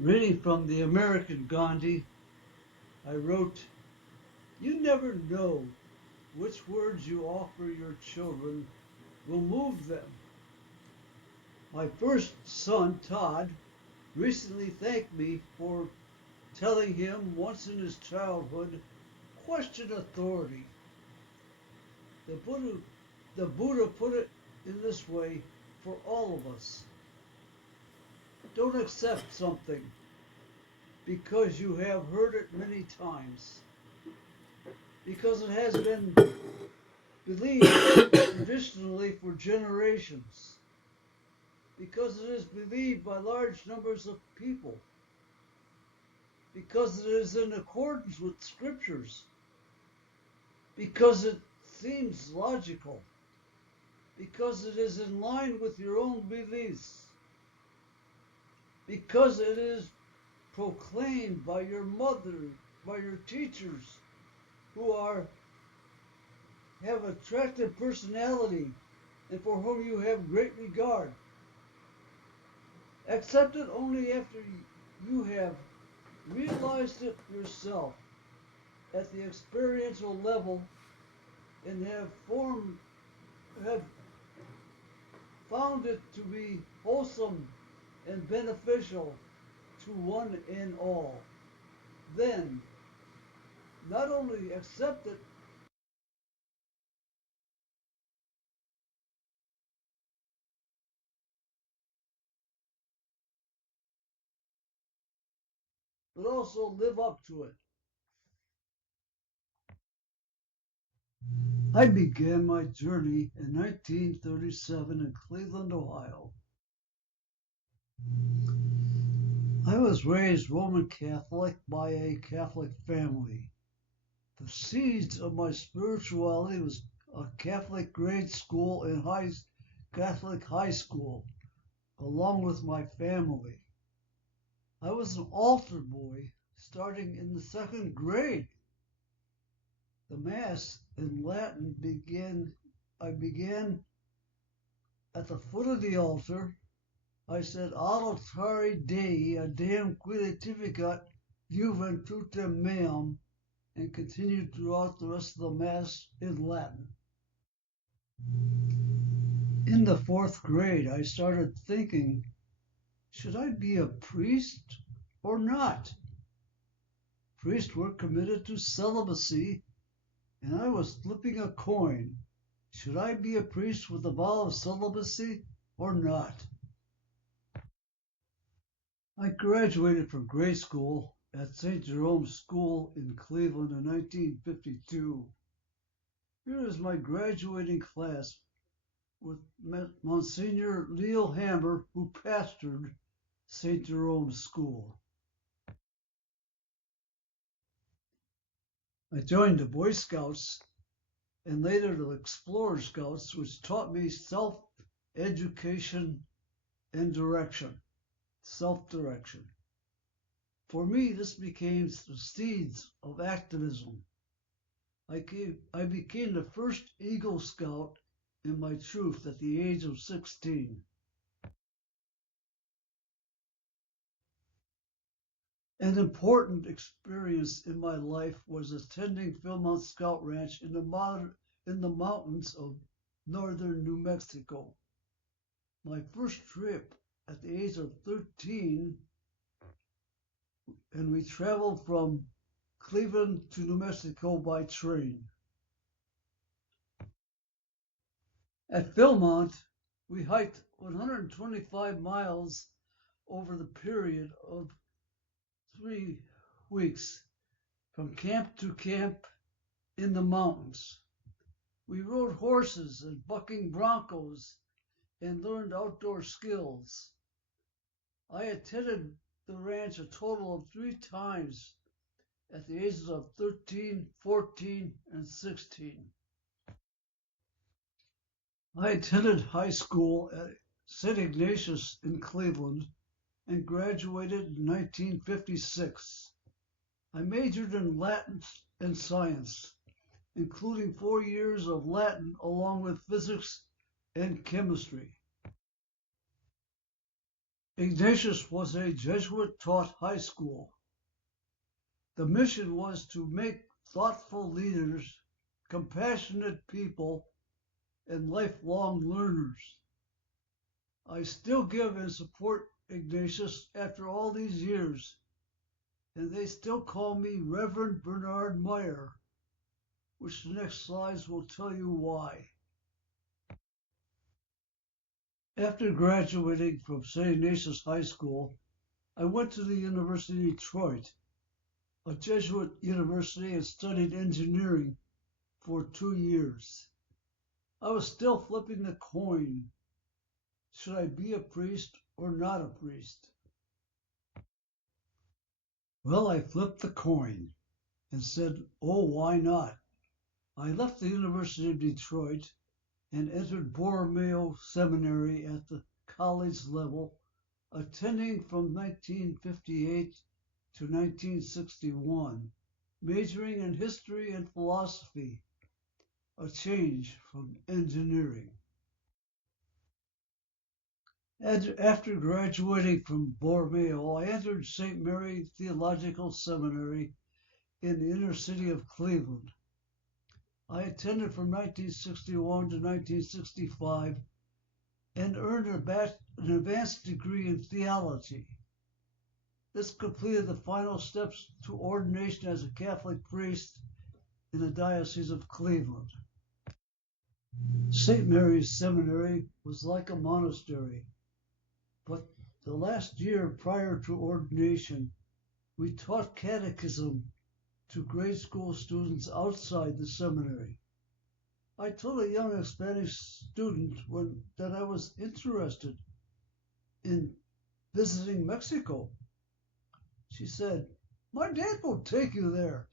Reading from the American Gandhi, I wrote, "You never know which words you offer your children will move them." My first son, Todd, recently thanked me for telling him once in his childhood, question authority. The Buddha, the Buddha put it in this way for all of us. Don't accept something because you have heard it many times, because it has been believed traditionally for generations, because it is believed by large numbers of people, because it is in accordance with scriptures, because it seems logical, because it is in line with your own beliefs, because it is proclaimed by your mother, by your teachers, who have attractive personality and for whom you have great regard. Accept it only after you have realized it yourself at the experiential level and have found it to be wholesome and beneficial to one and all. Then, not only accept it, but also live up to it. I began my journey in 1937 in Cleveland, Ohio. I was raised Roman Catholic by a Catholic family. The seeds of my spirituality was a Catholic grade school and Catholic high school, along with my family. I was an altar boy starting in the second grade. The Mass in Latin I began at the foot of the altar. I said, "Ad altare Dei, Deum quidatificat juventutem meam," and continued throughout the rest of the Mass in Latin. In the fourth grade, I started thinking, should I be a priest or not? Priests were committed to celibacy, and I was flipping a coin. Should I be a priest with a vow of celibacy or not? I graduated from grade school at St. Jerome's School in Cleveland in 1952. Here is my graduating class with Monsignor Leo Hammer, who pastored St. Jerome's School. I joined the Boy Scouts and later the Explorer Scouts, which taught me self-education and direction. Self-direction. For me, this became the seeds of activism. I became the first Eagle Scout in my troop at the age of 16. An important experience in my life was attending Philmont Scout Ranch in the mountains of northern New Mexico. My first trip at the age of 13, and we traveled from Cleveland to New Mexico by train. At Philmont, we hiked 125 miles over the period of 3 weeks, from camp to camp in the mountains. We rode horses and bucking broncos and learned outdoor skills. I attended the ranch a total of 3 times at the ages of 13, 14, and 16. I attended high school at St. Ignatius in Cleveland and graduated in 1956. I majored in Latin and science, including 4 years of Latin along with physics and chemistry. Ignatius was a Jesuit-taught high school. The mission was to make thoughtful leaders, compassionate people, and lifelong learners. I still give and support Ignatius after all these years, and they still call me Reverend Bernard Meyer, which the next slides will tell you why. After graduating from St. Ignatius High School, I went to the University of Detroit, a Jesuit university, and studied engineering for 2 years. I was still flipping the coin. Should I be a priest or not a priest? Well, I flipped the coin and said, oh, why not? I left the University of Detroit and entered Borromeo Seminary at the college level, attending from 1958 to 1961, majoring in history and philosophy, a change from engineering. After graduating from Borromeo, I entered St. Mary Theological Seminary in the inner city of Cleveland. I attended from 1961 to 1965 and earned an advanced degree in theology. This completed the final steps to ordination as a Catholic priest in the Diocese of Cleveland. St. Mary's Seminary was like a monastery, but the last year prior to ordination, we taught catechism to grade school students outside the seminary. I told a young Spanish student that I was interested in visiting Mexico. She said, my dad will take you there.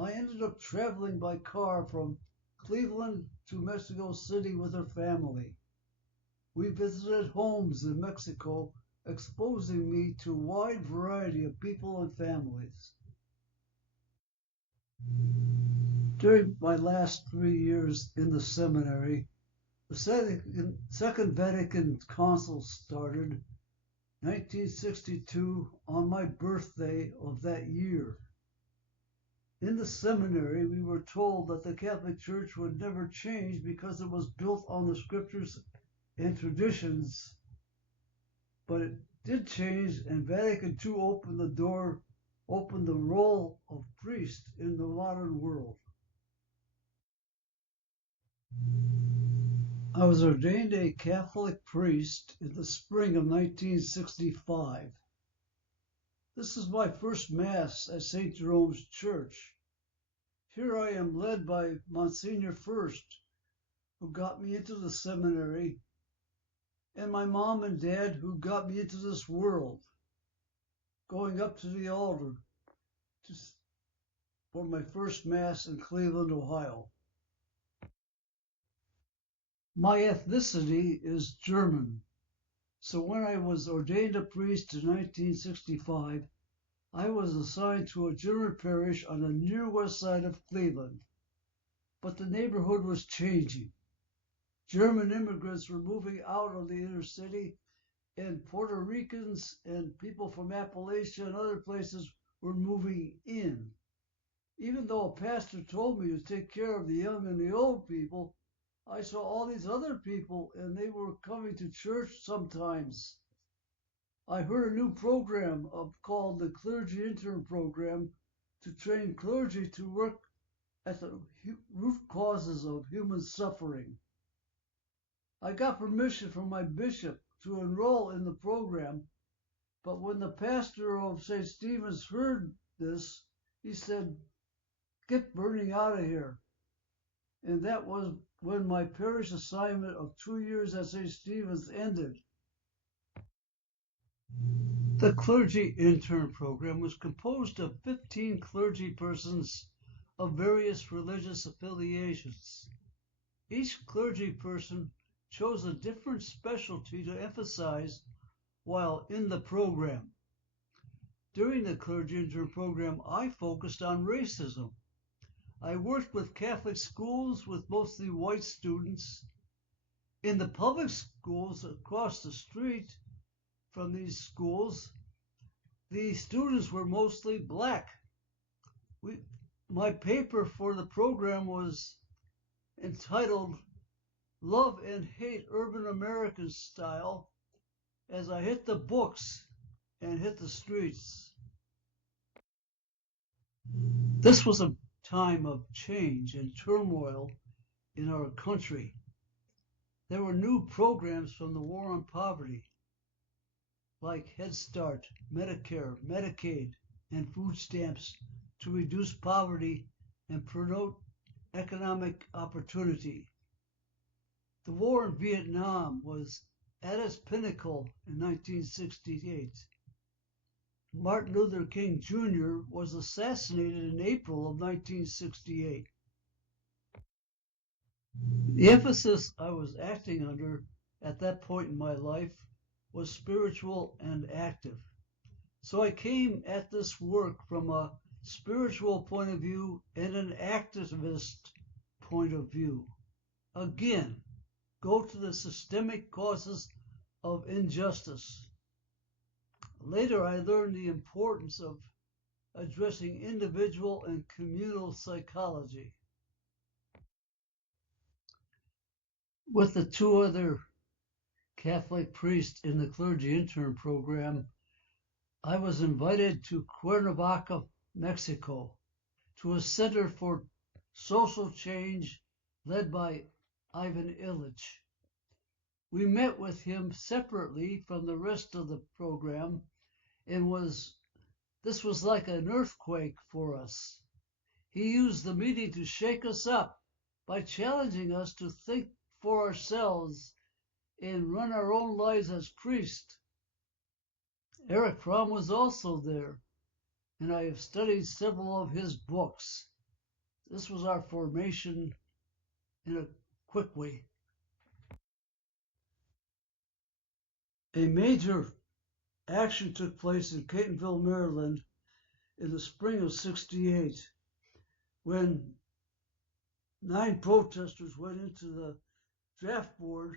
I ended up traveling by car from Cleveland to Mexico City with her family. We visited homes in Mexico, exposing me to a wide variety of people and families. During my last 3 years in the seminary, the Second Vatican Council started 1962 on my birthday of that year. In the seminary, we were told that the Catholic Church would never change because it was built on the scriptures and traditions, but it did change, and Vatican II opened the role of priest in the modern world. I was ordained a Catholic priest in the spring of 1965. This is my first Mass at St. Jerome's Church. Here I am led by Monsignor First, who got me into the seminary, and my mom and dad, who got me into this world, going up to the altar for my first Mass in Cleveland, Ohio. My ethnicity is German, so when I was ordained a priest in 1965, I was assigned to a German parish on the near west side of Cleveland, but the neighborhood was changing. German immigrants were moving out of the inner city, and Puerto Ricans and people from Appalachia and other places were moving in. Even though a pastor told me to take care of the young and the old people, I saw all these other people, and they were coming to church sometimes. I heard a new program called the Clergy Intern Program to train clergy to work at the root causes of human suffering. I got permission from my bishop to enroll in the program, but when the pastor of St. Stephen's heard this, he said, get burning out of here. And that was when my parish assignment of 2 years at St. Stephen's ended. The clergy intern program was composed of 15 clergy persons of various religious affiliations. Each clergy person chose a different specialty to emphasize while in the program. During the clergy intern program, I focused on racism. I worked with Catholic schools with mostly white students. In the public schools across the street, from these schools, the students were mostly black. My paper for the program was entitled Love and Hate Urban American Style as I hit the books and hit the streets. This was a time of change and turmoil in our country. There were new programs from the War on Poverty, like Head Start, Medicare, Medicaid, and food stamps to reduce poverty and promote economic opportunity. The war in Vietnam was at its pinnacle in 1968. Martin Luther King Jr. was assassinated in April of 1968. The emphasis I was acting under at that point in my life was spiritual and active. So I came at this work from a spiritual point of view and an activist point of view. Again, go to the systemic causes of injustice. Later, I learned the importance of addressing individual and communal psychology. With the two other Catholic priests in the clergy intern program, I was invited to Cuernavaca, Mexico, to a center for social change led by Ivan Illich. We met with him separately from the rest of the program, and this was like an earthquake for us. He used the meeting to shake us up by challenging us to think for ourselves and run our own lives as priests. Eric Fromm was also there, and I have studied several of his books. This was our formation in a quick way. A major action took place in Catonsville, Maryland in the spring of '68 when 9 protesters went into the draft board,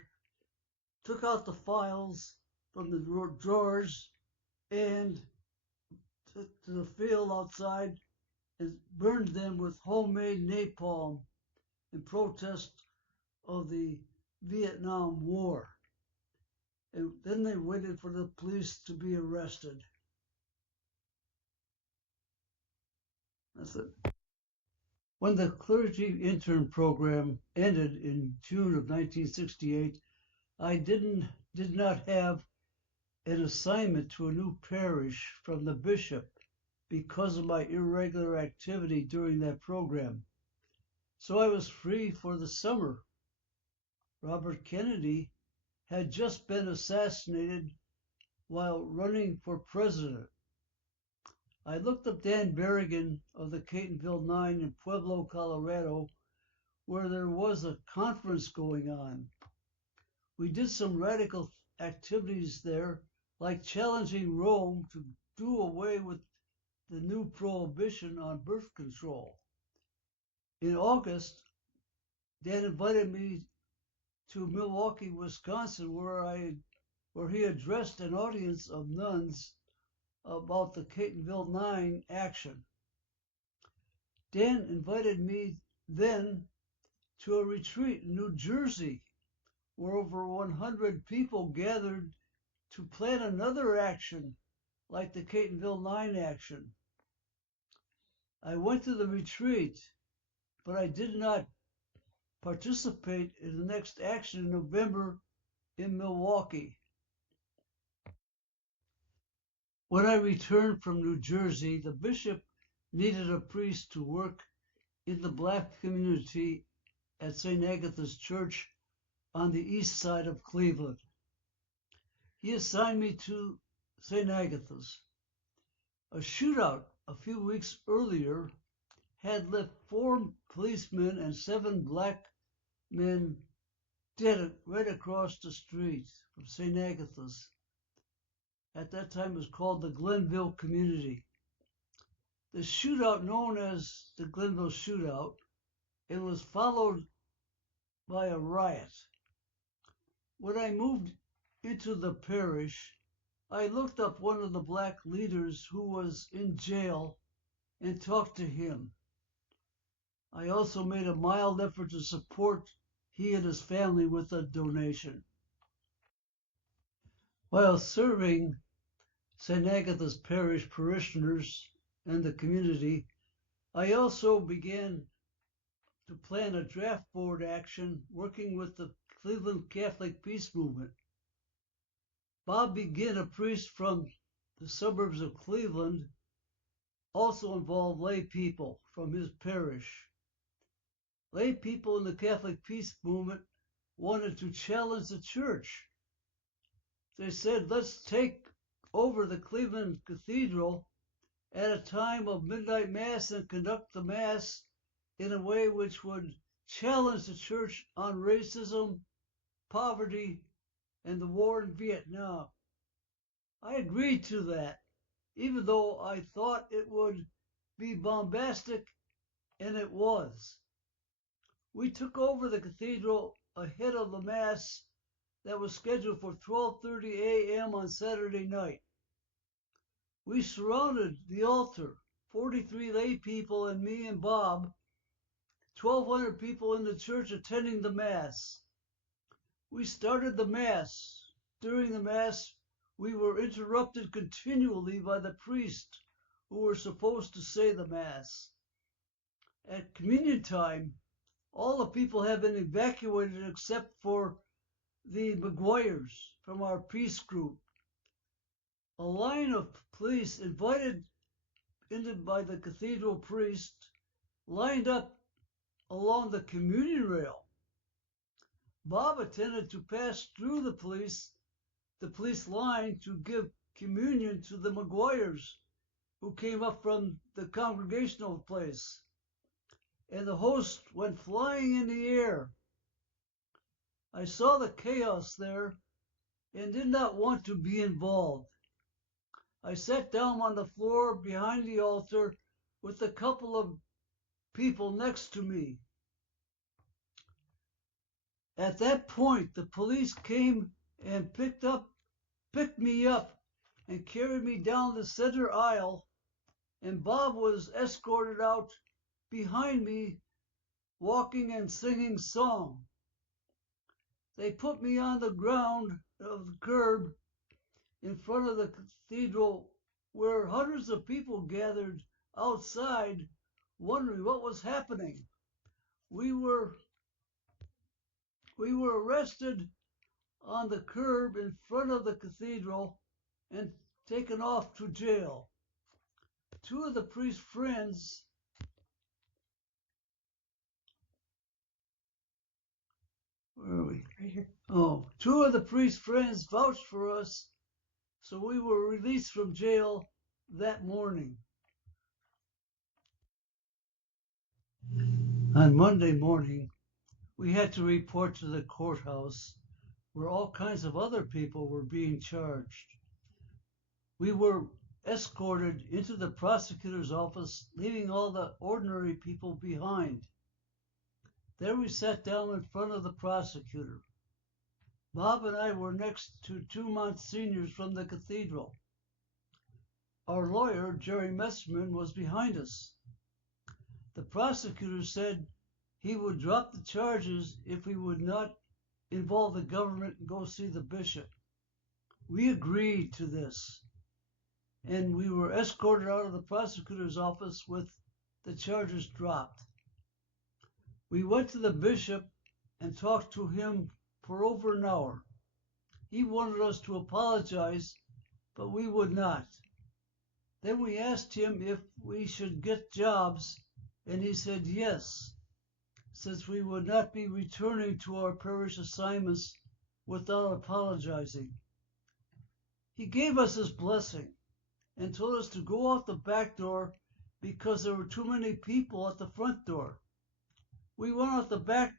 took out the files from the drawers and took to the field outside and burned them with homemade napalm in protest of the Vietnam War. And then they waited for the police to be arrested. That's it. When the clergy intern program ended in June of 1968, I did not have an assignment to a new parish from the bishop because of my irregular activity during that program. So I was free for the summer. Robert Kennedy had just been assassinated while running for president. I looked up Dan Berrigan of the Catonsville 9 in Pueblo, Colorado, where there was a conference going on. We did some radical activities there, like challenging Rome to do away with the new prohibition on birth control. In August, Dan invited me to Milwaukee, Wisconsin, where he addressed an audience of nuns about the Catonsville 9 action. Dan invited me then to a retreat in New Jersey, where over 100 people gathered to plan another action like the Catonsville 9 action. I went to the retreat, but I did not participate in the next action in November in Milwaukee. When I returned from New Jersey, the bishop needed a priest to work in the black community at St. Agatha's Church on the east side of Cleveland. He assigned me to St. Agatha's. A shootout a few weeks earlier had left 4 policemen and 7 black men dead right across the street from St. Agatha's. At that time it was called the Glenville Community. The shootout, known as the Glenville Shootout, it was followed by a riot. When I moved into the parish, I looked up one of the black leaders who was in jail and talked to him. I also made a mild effort to support he and his family with a donation. While serving St. Agatha's Parish parishioners and the community, I also began to plan a draft board action working with the Cleveland Catholic Peace Movement. Bob Begin, a priest from the suburbs of Cleveland, also involved lay people from his parish. Lay people in the Catholic Peace Movement wanted to challenge the church. They said, let's take over the Cleveland Cathedral at a time of midnight mass and conduct the mass in a way which would challenge the church on racism, poverty, and the war in Vietnam. I agreed to that, even though I thought it would be bombastic, and it was. We took over the cathedral ahead of the mass that was scheduled for 12:30 a.m. on Saturday night. We surrounded the altar, 43 lay people and me and Bob, 1,200 people in the church attending the mass. We started the mass. During the mass, we were interrupted continually by the priests who were supposed to say the mass. At communion time, all the people have been evacuated except for the McGuires from our peace group. A line of police invited in by the cathedral priest lined up along the communion rail. Bob attempted to pass through the police line to give communion to the McGuires who came up from the congregational place, and the host went flying in the air. I saw the chaos there and did not want to be involved. I sat down on the floor behind the altar with a couple of people next to me. At that point, the police came and picked me up and carried me down the center aisle, and Bob was escorted out behind me, walking and singing song. They put me on the ground of the curb in front of the cathedral where hundreds of people gathered outside wondering what was happening. We were arrested on the curb in front of the cathedral and taken off to jail. Two of the priest's friends Where are we? Right here. Oh, two of the priest's friends vouched for us, so we were released from jail that morning. On Monday morning, we had to report to the courthouse where all kinds of other people were being charged. We were escorted into the prosecutor's office, leaving all the ordinary people behind. There we sat down in front of the prosecutor. Bob and I were next to two Monsignors from the cathedral. Our lawyer, Jerry Messman, was behind us. The prosecutor said he would drop the charges if we would not involve the government and go see the bishop. We agreed to this, and we were escorted out of the prosecutor's office with the charges dropped. We went to the bishop and talked to him for over an hour. He wanted us to apologize, but we would not. Then we asked him if we should get jobs, and he said yes, since we would not be returning to our parish assignments without apologizing. He gave us his blessing and told us to go out the back door because there were too many people at the front door. We went out the back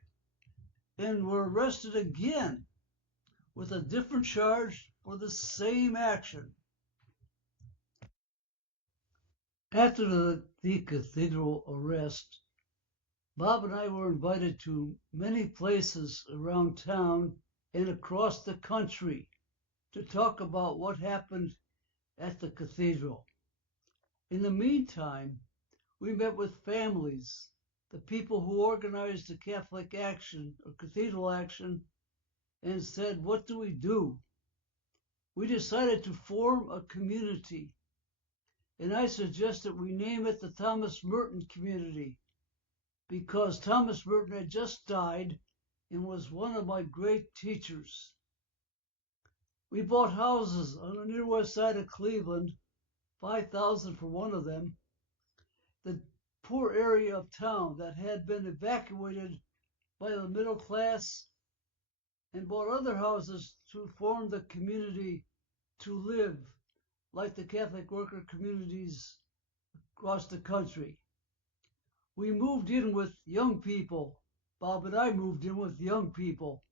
and were arrested again with a different charge for the same action. After the cathedral arrest, Bob and I were invited to many places around town and across the country to talk about what happened at the cathedral. In the meantime, we met with families, the people who organized the Catholic Action or Cathedral Action, and said, what do we do? We decided to form a community, and I suggested we name it the Thomas Merton Community, because Thomas Merton had just died and was one of my great teachers. We bought houses on the near west side of Cleveland, 5,000 for one of them, the poor area of town that had been evacuated by the middle class, and bought other houses to form the community to live like the Catholic worker communities across the country. We moved in with young people. Bob and I moved in with young people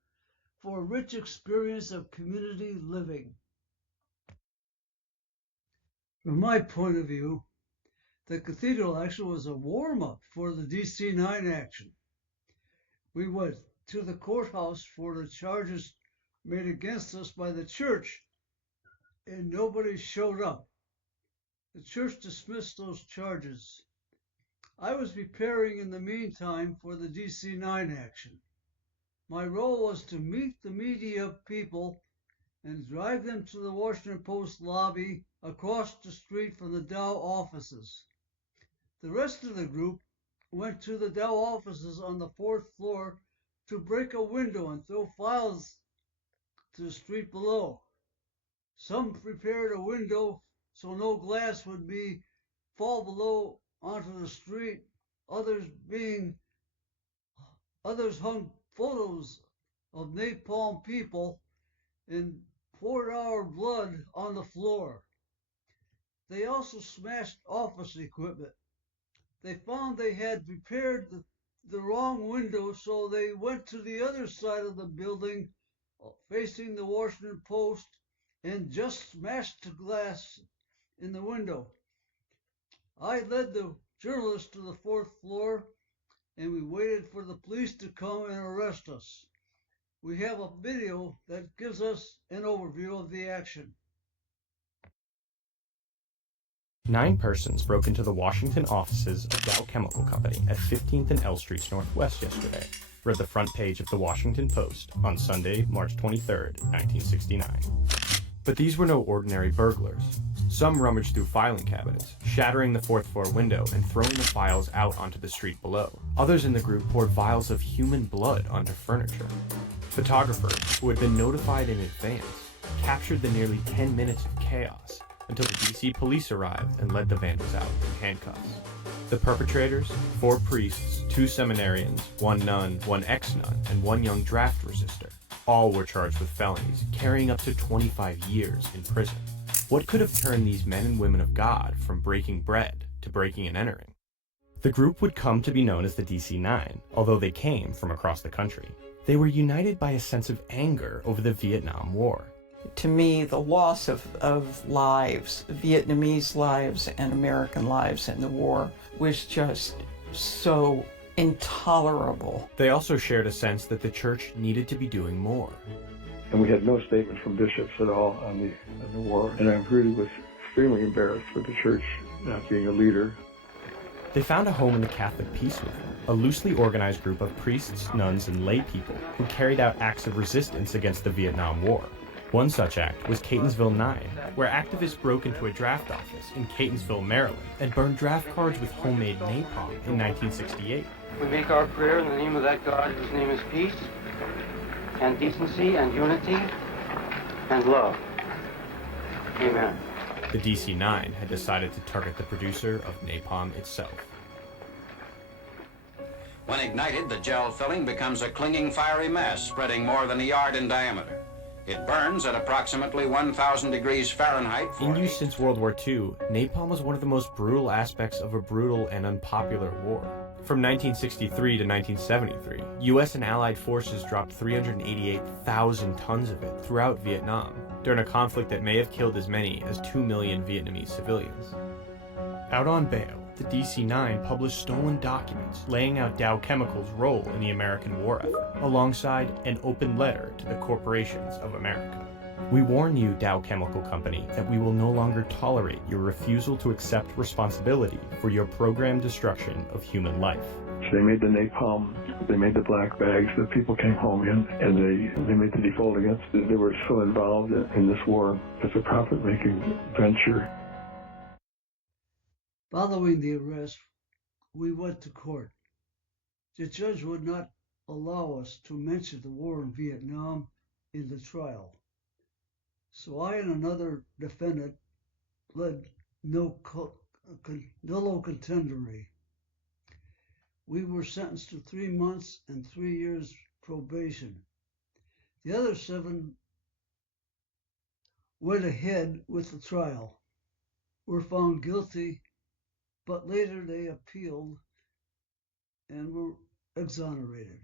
for a rich experience of community living. From my point of view, the cathedral action was a warm-up for the DC-9 action. We went to the courthouse for the charges made against us by the church, and nobody showed up. The church dismissed those charges. I was preparing in the meantime for the DC-9 action. My role was to meet the media people and drive them to the Washington Post lobby across the street from the Dow offices. The rest of the group went to the Dow offices on the 4th floor to break a window and throw files to the street below. Some prepared a window so no glass would fall below onto the street. Others hung photos of napalm people and poured our blood on the floor. They also smashed office equipment. They found they had prepared the wrong window, so they went to the other side of the building facing the Washington Post and just smashed the glass in the window. I led the journalists to the 4th floor, and we waited for the police to come and arrest us. We have a video that gives us an overview of the action. 9 persons broke into the Washington offices of Dow Chemical Company at 15th and L Streets Northwest yesterday, read the front page of the Washington Post on Sunday, March 23, 1969. But these were no ordinary burglars. Some rummaged through filing cabinets, shattering the 4th floor window and throwing the files out onto the street below. Others in the group poured vials of human blood onto furniture. Photographers, who had been notified in advance, captured the nearly 10 minutes of chaos until the DC police arrived and led the vandals out in handcuffs. The perpetrators, 4 priests, 2 seminarians, 1 nun, 1 ex-nun, and 1 young draft resistor. All were charged with felonies, carrying up to 25 years in prison. What could have turned these men and women of God from breaking bread to breaking and entering? The group would come to be known as the DC-9, although they came from across the country. They were united by a sense of anger over the Vietnam War. To me, the loss of lives, Vietnamese lives and American lives in the war, was just so intolerable. They also shared a sense that the church needed to be doing more. And we had no statement from bishops at all on the war. And I really was extremely embarrassed with the church not being a leader. They found a home in the Catholic Peace Movement, a loosely organized group of priests, nuns, and lay people who carried out acts of resistance against the Vietnam War. One such act was Catonsville 9, where activists broke into a draft office in Catonsville, Maryland, and burned draft cards with homemade napalm in 1968. We make our prayer in the name of that God whose name is peace, and decency, and unity, and love. Amen. The DC-9 had decided to target the producer of napalm itself. When ignited, the gel filling becomes a clinging fiery mass spreading more than a yard in diameter. It burns at approximately 1,000 degrees Fahrenheit. In use since World War II, napalm was one of the most brutal aspects of a brutal and unpopular war. From 1963 to 1973, U.S. and Allied forces dropped 388,000 tons of it throughout Vietnam, during a conflict that may have killed as many as 2 million Vietnamese civilians. Out on bail, the DC-9 published stolen documents laying out Dow Chemical's role in the American war effort, alongside an open letter to the corporations of America. We warn you, Dow Chemical Company, that we will no longer tolerate your refusal to accept responsibility for your programmed destruction of human life. They made the napalm, they made the black bags that people came home in, and they made the default against it. They were so involved in this war as a profit-making venture. Following the arrest, we went to court. The judge would not allow us to mention the war in Vietnam in the trial. So I and another defendant pled nolo contendere. We were sentenced to 3 months and 3 years probation. The other 7 went ahead with the trial, were found guilty, but later they appealed and were exonerated.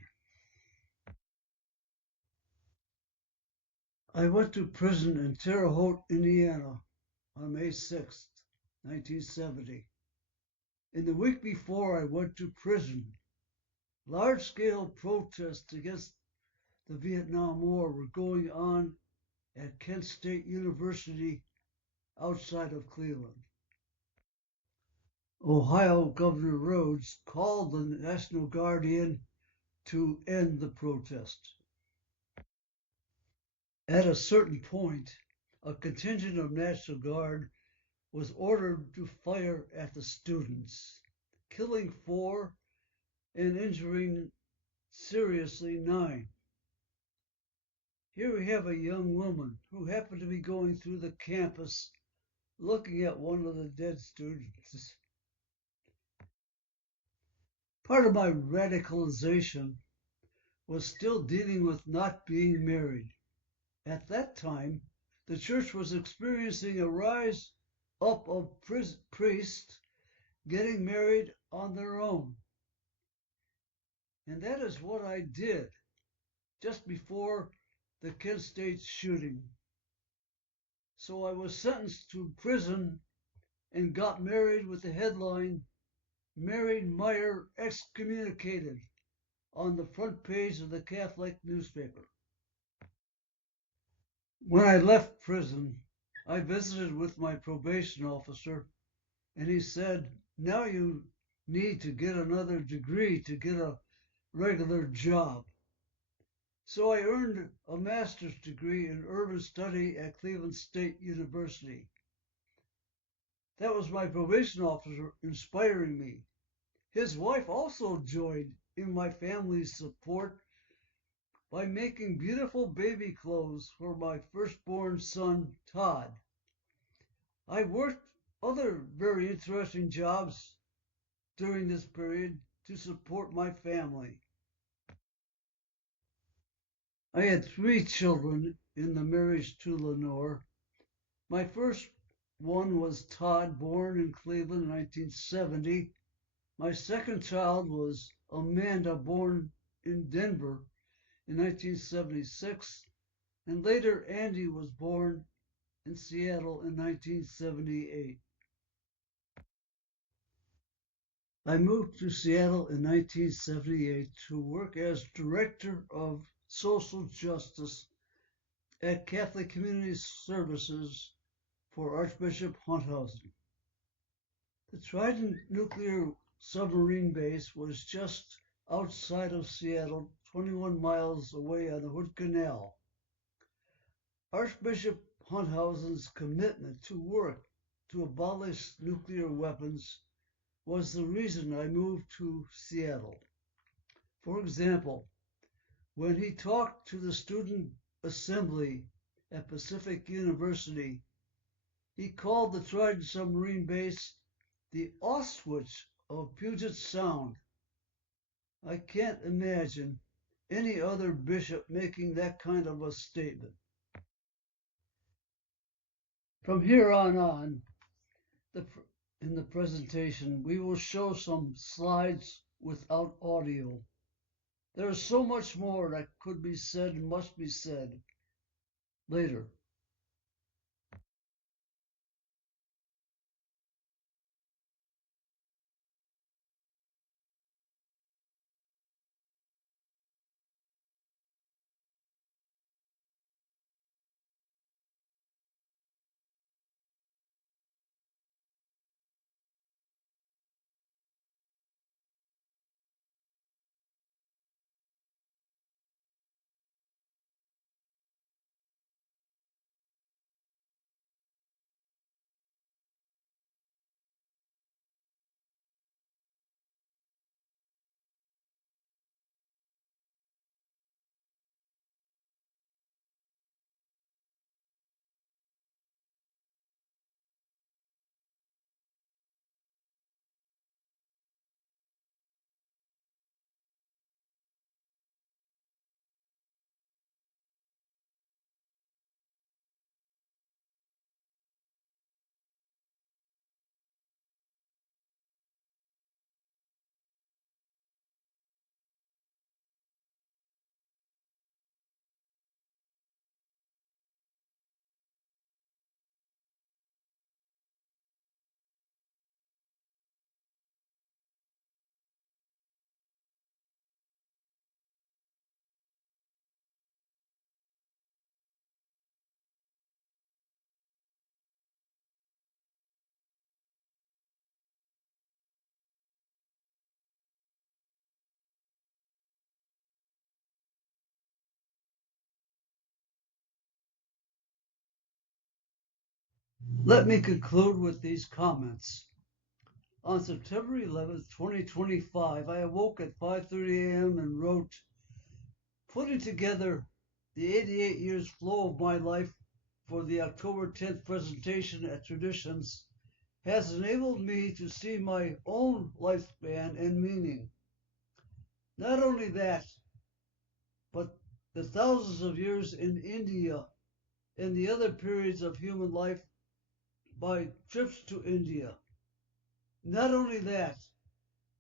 I went to prison in Terre Haute, Indiana on May 6, 1970. In the week before I went to prison, large-scale protests against the Vietnam War were going on at Kent State University outside of Cleveland. Ohio Governor Rhodes called the National Guard in to end the protest. At a certain point, a contingent of National Guard was ordered to fire at the students, killing 4 and injuring seriously 9. Here we have a young woman who happened to be going through the campus looking at one of the dead students. Part of my radicalization was still dealing with not being married. At that time, the church was experiencing a rise up of priests getting married on their own. And that is what I did just before the Kent State shooting. So I was sentenced to prison and got married with the headline, "Married Meyer Excommunicated," on the front page of the Catholic newspaper. When I left prison, I visited with my probation officer, and he said, "Now you need to get another degree to get a regular job." So I earned a master's degree in urban study at Cleveland State University. That was my probation officer inspiring me. His wife also joined in my family's support by making beautiful baby clothes for my firstborn son, Todd. I worked other very interesting jobs during this period to support my family. I had 3 children in the marriage to Lenore. My first one was Todd, born in Cleveland in 1970. My second child was Amanda, born in Denver in 1976. And later Andy was born in Seattle in 1978. I moved to Seattle in 1978 to work as Director of Social Justice at Catholic Community Services for Archbishop Hunthausen. The Trident nuclear submarine base was just outside of Seattle, 21 miles away on the Hood Canal. Archbishop Hunthausen's commitment to work to abolish nuclear weapons was the reason I moved to Seattle. For example, when he talked to the student assembly at Pacific University, he called the Trident submarine base the Auschwitz of Puget Sound. I can't imagine any other bishop making that kind of a statement. From here on, in the presentation, we will show some slides without audio. There is so much more that could be said and must be said later. Let me conclude with these comments. On September 11th, 2025, I awoke at 5:30 a.m. and wrote, putting together the 88 years flow of my life for the October 10th presentation at Traditions has enabled me to see my own lifespan and meaning. Not only that, but the thousands of years in India and the other periods of human life by trips to India. Not only that,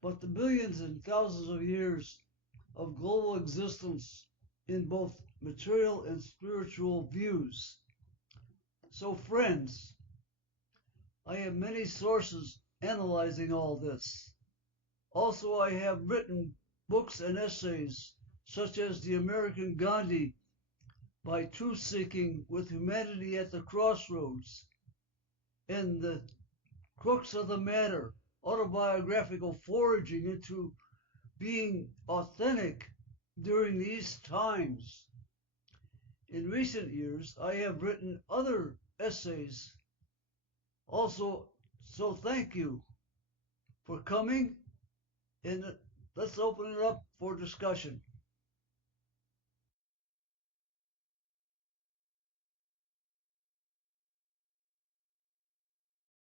but the millions and thousands of years of global existence in both material and spiritual views. So, friends, I have many sources analyzing all this. Also, I have written books and essays such as The American Gandhi by Truth Seeking with Humanity at the Crossroads and The Crux of the Matter, autobiographical foraging into being authentic during these times. In recent years, I have written other essays also, so thank you for coming, and let's open it up for discussion.